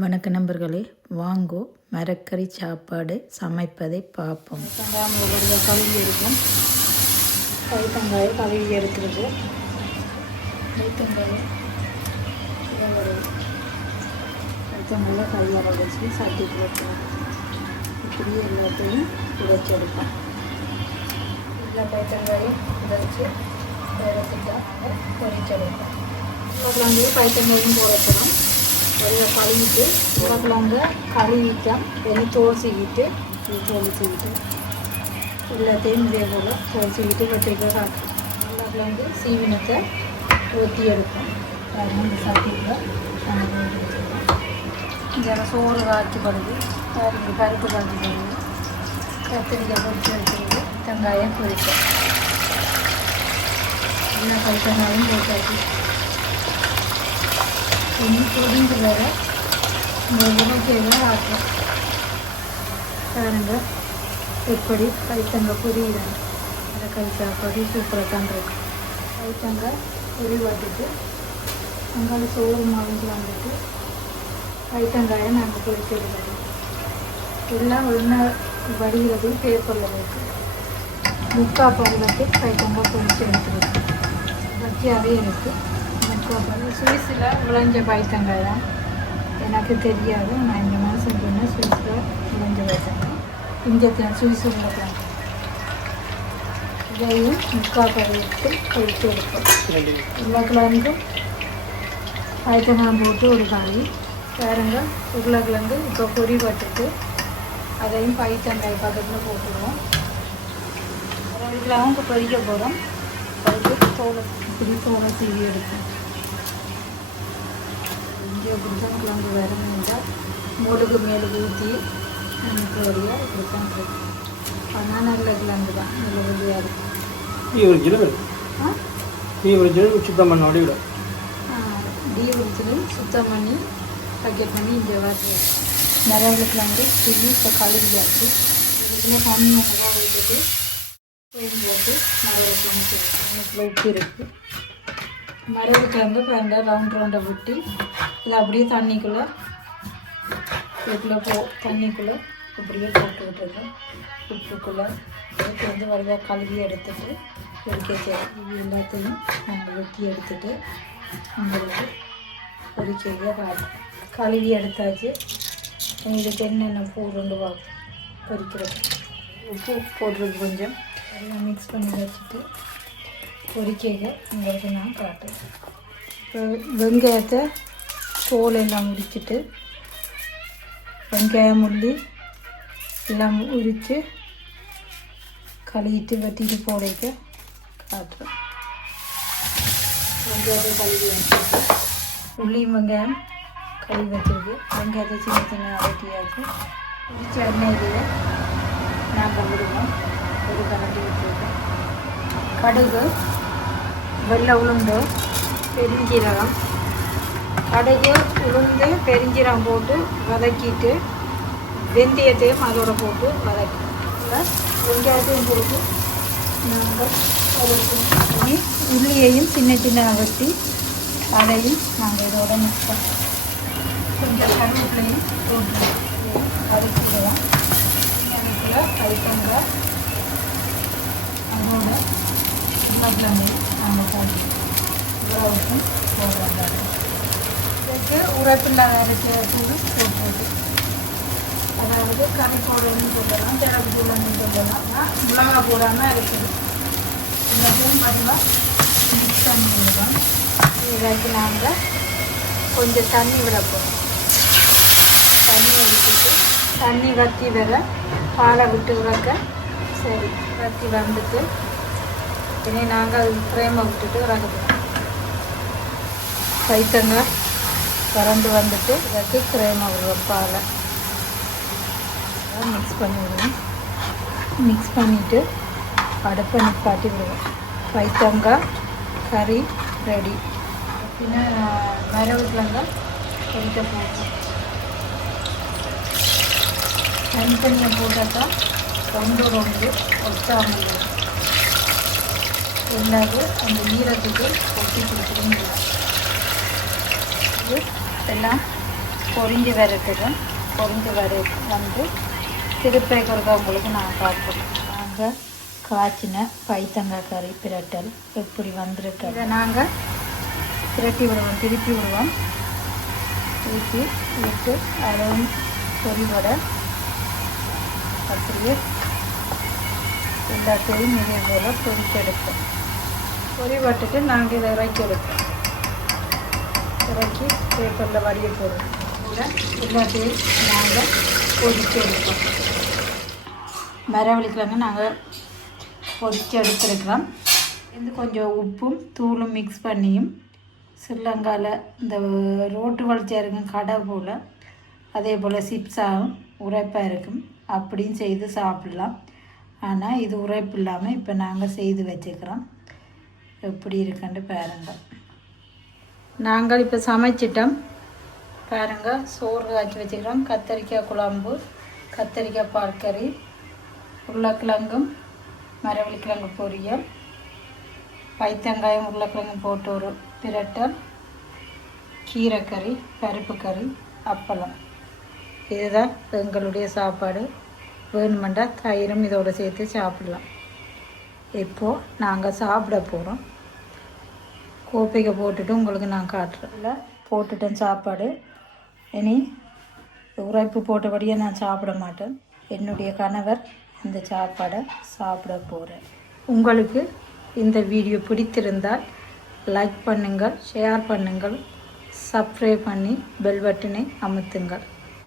வணக்க நண்பர்களே வாங்கோ மரக்கறி சாப்பாடு சமைப்பதை பார்ப்போம். வெங்காயம் ஒரு கழுவி இருக்கும் கைத்தங்காயம் கழுவி எடுக்கிறது. கைத்தங்காயம் ஒரு கைத்தங்காயில் கையால் உடைச்சி சட்டி போட்டுருவோம் இப்படி எல்லாத்தையும் உடைச்சி எடுப்போம். எல்லா கைத்தங்காயும் உடைச்சி பொறிச்செடுப்போம் பொரிச்செடுப்போம் உருளைக்கிழங்கு கைத்தங்காயும் போடப்படும். வெள்ளை கழுவிட்டு உருளைக்கிழங்க கழுவிட்டோம். வெளி தோசிக்கிட்டு தோசிக்கிட்டு. எல்லாத்தையும் இதே போல் தோசிக்கிட்டு சீவிட்டு வெட்டிக்க காட்டும் உருளைக்கிழங்கு சீவினத்தை ஊற்றி எடுப்போம். பாருங்க இந்த சட்டியில் இங்கே சோறு காய்ச்சப்படுது. பாருங்க பருப்பு காய்ச்சப்படுது. கத்திரிக்காய் பொறிச்சு வைக்கிறது வெங்காயம் பொரிச்சோம் எல்லா கருத்தனாலும் போட்டாச்சு இன்னும் பொடிந்து வர இந்த உருளைக்கிழங்கு பாருங்க எப்படி கைத்தங்க புரியுதாங்க அந்த கை சாப்பாடு சூப்பராக தான் இருக்கும் கைத்தங்க பொரி வந்துட்டு அங்கால சோறு மாவுக்கு வந்துட்டு கைத்தங்காயை நாங்கள் பொரிச்சு எல்லாம் ஒன்றா வடிகிறது பேப்பரில் வைத்து முக்கா பவுலுக்கு கைத்தங்காய் பொரிச்சு எடுத்துருக்கோம் பத்தியாகவே இருக்குது முக்கா சுவிஸில் விளைஞ்ச பைத்தங்காய் தான் எனக்கு தெரியாது நான் இந்த மாதம் சொன்னேன் சுவிஸில் விளைஞ்ச பைத்தங்காய் இங்கே சுவிஸ் உள்ளதான் இதையும் முக்கா பருவத்து பொரித்து எடுப்போம் உருளைக்கிழங்கு பைத்தங்காய் போட்டு ஒரு காய் பாருங்க உருளைக்கிழங்கு இப்போ பொரி பட்டுட்டு அதையும் பைத்தங்காய் பக்கத்தில் போட்டுருவோம் உருளைக்கிழங்கு இப்போ பொரிக்க போகிறோம் அதுக்கு தோலை இப்படி தோலை சீவி எடுப்போம். இங்கே இப்படி தான் கிழங்கு வரணும்னா மூடுக்கு மேலே ஊற்றி நமக்கு வழியாக இப்படி தான் இருக்கும் ஆனால் நல்ல கிழங்கு தான் நல்ல வழியாக இருக்கும் ಈ ಒರಿಜಿನಲ್ ஆ ಈ ಒರಿಜಿನಲ್ சுத்தம் பண்ண வடிவிட டீ உரிச்சலும் சுத்தம் பண்ணி பக்கெட் பண்ணி இங்கே வாட்டி நிறைய கிழங்கு கிளி இப்போ கழுவியாச்சு இதுக்குள்ள தண்ணி நல்லா விட்டுட்டு கோயில் போட்டு நிறைய கிழங்கு இன்னைக்குள்ள உப்பு இருக்குது மரபு கிழங்கு பாருங்க ரவுண்ட் ரவுண்டை விட்டு இதை அப்படியே தண்ணிக்குள்ளே இதுக்குள்ளே போ தண்ணிக்குள்ளே அப்படியே போட்டு விட்டுருக்கோம் உப்புக்குள்ளே இதுக்கு வந்து வடிவாக கழுவி எடுத்துட்டு பொரிக்க இது எல்லாத்தையும் நாங்கள் வெட்டி எடுத்துட்டு உங்களுக்கு பொரிக்கையாக பார்ப்போம் கழுவி எடுத்தாச்சு. இதுக்கு என்னென்ன பூ ரெண்டு வா பொரிக்கிறது உப்பு போடுறது கொஞ்சம். எல்லாம் மிக்ஸ் பண்ணி வச்சுட்டு பொரிக்கைக உங்களுக்கு நான் காட்டுறேன் இப்போ வெங்காயத்தை தோல் எல்லாம் உரிச்சிட்டு வெங்காயம் உள்ளி எல்லாம் உரித்து கழுவிட்டு வெட்டிட்டு போடைக்க காட்டுறேன் வெங்காயத்தை கழுவி வச்சுட்டு உள்ளியும் வெங்காயம் கழுவி வச்சிருக்கு வெங்காயத்தை சின்ன சின்ன வெட்டியாச்சு உரிச்ச எண்ணெயிலேயே நாங்கள் விடுவோம் ஒரு கரண்டி வச்சுருக்கோம் கடுகு வெள்ளை உளுந்து பெருஞ்சீரகம் கடுகு உளுந்து பெருஞ்சீரகம் போட்டு வதக்கிட்டு வெந்தயத்தையும் அதோட போட்டு வதக்கி. வெங்காயத்தையும் போட்டு நாங்கள் வதக்கி உள்ளியையும் சின்ன சின்ன வெட்டி அதையும் நாங்கள் இதோட மிக்ஸ் கொஞ்சம் கருவேப்பிலையும் போட்டு வதக்கிடுவோம் அதுக்குள்ள கைத்தங்காய் அதோட உருளைக்கிழங்கு நம்ம போட்டு விட்டு போடுறாங்க இதுக்கு உரைப்பில்லாத இருக்கிற தூள் போட்டு அதாவது கனி போடணும்னு சொல்லலாம் திறப்பு போடணும்னு சொல்லலாம் நான் மிளகா போடாமல் இருக்குது எல்லாத்தையும் பதிலாக மிக்ஸ் பண்ணி விடுவோம் இதாக்கி நாங்கள் கொஞ்சம் தண்ணி விட போகிறோம் தண்ணி ஊற்றிட்டு தண்ணி வற்றி வர பாலை விட்டு இறக்க சரி வற்றி வந்துட்டு இனி நாங்கள் ஃப்ரேமை விட்டுட்டு இறக்குறோம் கைத்தங்க கறந்து வந்துட்டு இதற்கு ஃப்ரேமை விடுவோம் பாலை மிக்ஸ் பண்ணிவிடுவோம் மிக்ஸ் பண்ணிவிட்டு அடுப்பை நிப்பாட்டி விடுவோம். கைத்தங்காய் கறி ரெடி. பின்ன வரவு கிழங்க போகும் தனித்தனியாக போட்டாக்கா ரொம்ப ரெண்டு ரெண்டு ஒட்டாமல் இருக்கும். எல்லாரும் அந்த ஈரத்துக்கு கொட்டி கொடுத்துருங்க இது எல்லாம் பொறிஞ்சு வரட்டுங்க பொறிஞ்சு வர வந்து திருப்பி கொடுக்க உங்களுக்கு நான் காட்டுறேன். நாங்கள் காய்ச்சின பைத்தங்காய் கறி பிரட்டல் எப்படி வந்திருக்கு? இதை நாங்கள் திரட்டி விடுவோம் திருப்பி விடுவோம். ஊற்றி விட்டு அதுவும் பொரிவட அப்படியே எல்லாத்தையும் இதே போல் பொறிச்செடுப்போம் பொரிவட்டுட்டு நாங்கள் இதை இறக்கி எடுப்போம். இறக்கி பேப்பரில் வடிய போடுவோம் கூட எல்லாத்தையும் நாங்கள் பொரிச்சு எடுப்போம். மரவள்ளிக்கிழங்கு நாங்கள் பொரிச்சு எடுத்துருக்கிறோம். இது கொஞ்சம் உப்பும் தூளும் மிக்ஸ் பண்ணியும் ஸ்ரீலங்காவில் இந்த ரோட்டு வளர்ச்சியாக இருக்கும் கடை போல் அதே போல் சிப்ஸாகவும் உரைப்பாக இருக்கும். அப்படியும் செய்து சாப்பிடலாம். ஆனால் இது உரைப்பு இல்லாமல் இப்போ நாங்கள் செய்து வச்சுக்கிறோம். எப்படி இருக்குன்னு பாருங்கள் நாங்கள் இப்போ சமைச்சிட்டோம். பாருங்க சோறு காய்ச்சி வச்சுக்கிறோம். கத்தரிக்காய் குழம்பு கத்தரிக்காய் பால் கறி உருளைக்கிழங்கும் மரவள்ளிக்கிழங்கு பொரியல் பைத்தங்காயம் உருளைக்கிழங்கும் போட்டு ஒரு பிரட்டல் கீரைக்கறி பருப்பு கறி அப்பளம். இதுதான் எங்களுடைய சாப்பாடு. வேணுமெண்டா தயிரும் இதோடு சேர்த்து சாப்பிடலாம். இப்போது நாங்கள் சாப்பிட போகிறோம் கோப்பைக்கு போட்டுட்டு உங்களுக்கு நான் காட்டுறேன். இல்லை போட்டுட்டேன் சாப்பாடு. இனி உரைப்பு போட்டபடியே நான் சாப்பிட மாட்டேன். என்னுடைய கணவர் இந்த சாப்பாடை சாப்பிட போகிறேன் உங்களுக்கு இந்த வீடியோ பிடித்திருந்தால் லைக் பண்ணுங்கள் ஷேர் பண்ணுங்கள் சப்ஸ்கிரைப் பண்ணி பெல் பட்டனை அமுத்துங்கள்.